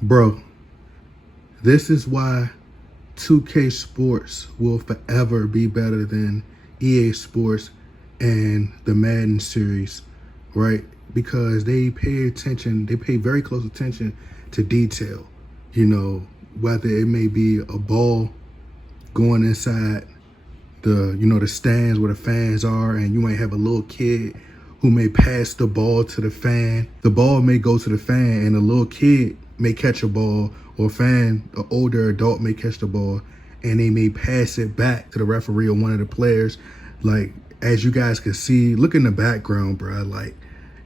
Bro, this is why 2K Sports will forever be better than EA Sports and the Madden series, right? Because they pay very close attention to detail. You know, whether it may be a ball going inside the stands where the fans are, and you might have a little kid who may pass the ball to the fan. The ball may go to the fan, and a little kid may catch a ball, or a fan, an older adult may catch the ball, and they may pass it back to the referee or one of the players. Like, as you guys can see, look in the background, bro. Like,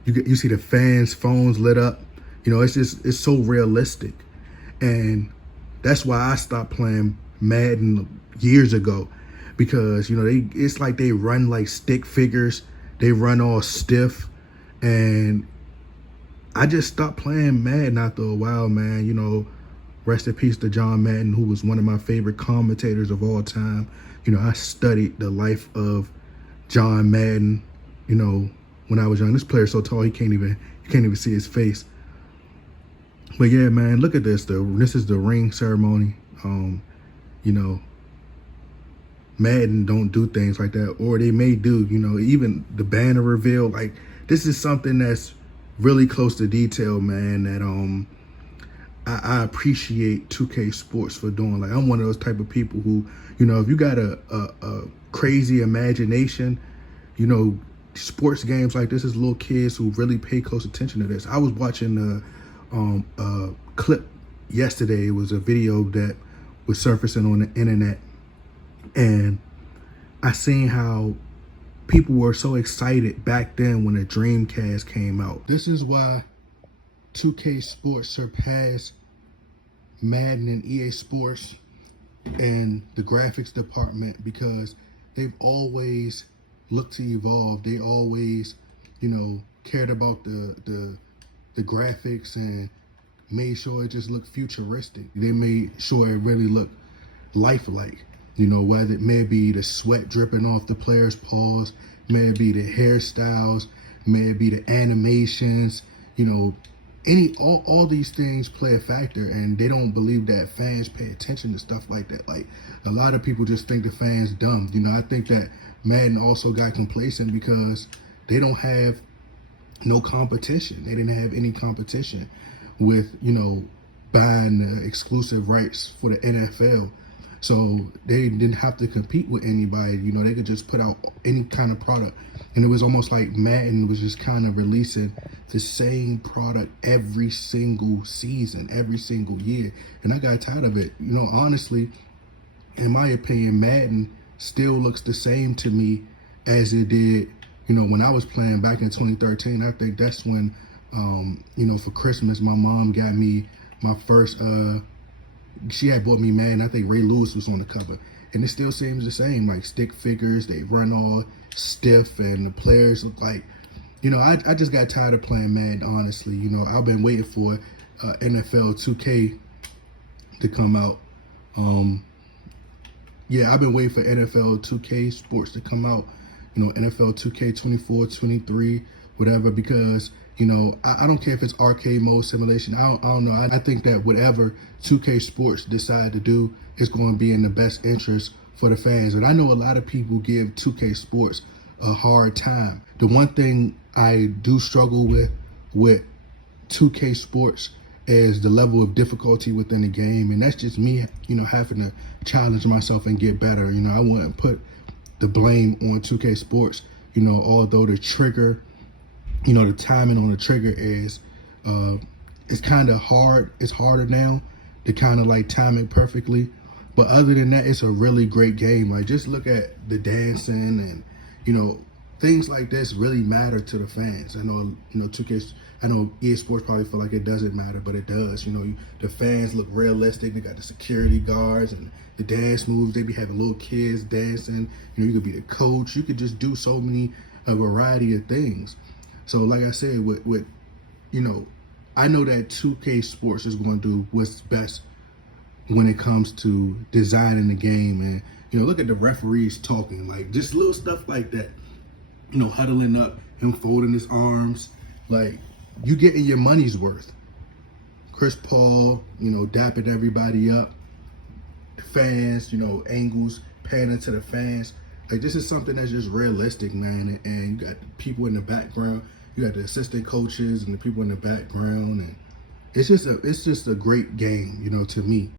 you see the fans' phones lit up. You know, it's so realistic, and that's why I stopped playing Madden years ago, because it's like they run like stick figures. They run all stiff, and I just stopped playing Madden after a while, man. Rest in peace to John Madden, who was one of my favorite commentators of all time. I studied the life of John Madden, when I was young. This player's so tall you can't even see his face. But yeah, man, look at this though. This is the ring ceremony. Madden don't do things like that, or they may do, even the banner reveal. Like, this is something that's really close to detail, man, that I appreciate 2K Sports for doing. Like, I'm one of those type of people who, if you got a crazy imagination, sports games like this is little kids who really pay close attention to this. I was watching a clip yesterday. It was a video that was surfacing on the internet, and I seen how people were so excited back then when the Dreamcast came out. This is why 2K Sports surpassed Madden and EA Sports and the graphics department, because they've always looked to evolve. They always, cared about the graphics and made sure it just looked futuristic. They made sure it really looked lifelike. Whether it may be the sweat dripping off the players' paws, may it be the hairstyles, may it be the animations, all these things play a factor, and they don't believe that fans pay attention to stuff like that. Like, a lot of people just think the fans dumb. I think that Madden also got complacent because they don't have no competition. They didn't have any competition with, buying the exclusive rights for the NFL. So they didn't have to compete with anybody. They could just put out any kind of product. And it was almost like Madden was just kind of releasing the same product every single season, every single year. And I got tired of it. Honestly, in my opinion, Madden still looks the same to me as it did, when I was playing back in 2013. I think that's when, for Christmas, my mom got me my first, she had bought me Madden. I think Ray Lewis was on the cover. And it still seems the same, like stick figures. They run all stiff, and the players look like, I just got tired of playing Madden, honestly. I've been waiting for NFL 2K to come out. I've been waiting for NFL 2K Sports to come out. NFL 2K 24, 23, whatever, because I don't care if it's arcade mode simulation. I don't know. I think that whatever 2K Sports decide to do is going to be in the best interest for the fans. And I know a lot of people give 2K Sports a hard time. The one thing I do struggle with 2K Sports is the level of difficulty within the game. And that's just me, having to challenge myself and get better. I wouldn't put the blame on 2K Sports, although the trigger, the timing on the trigger is it's kind of hard. It's harder now to kind of like time it perfectly. But other than that, it's a really great game. Like, just look at the dancing, and things like this really matter to the fans. I know 2K. I know EA Sports probably feel like it doesn't matter, but it does. The fans look realistic. They got the security guards and the dance moves. They be having little kids dancing. You could be the coach. You could just do so many a variety of things. So like I said, with I know that 2K Sports is going to do what's best when it comes to designing the game. And look at the referees talking, like just little stuff like that. Huddling up, him folding his arms. Like, you getting your money's worth. Chris Paul, you know, dapping everybody up. The fans, you know, angles, panning to the fans. Like, this is something that's just realistic, man. And you got the people in the background. You got the assistant coaches and the people in the background. And it's just a great game, you know, to me.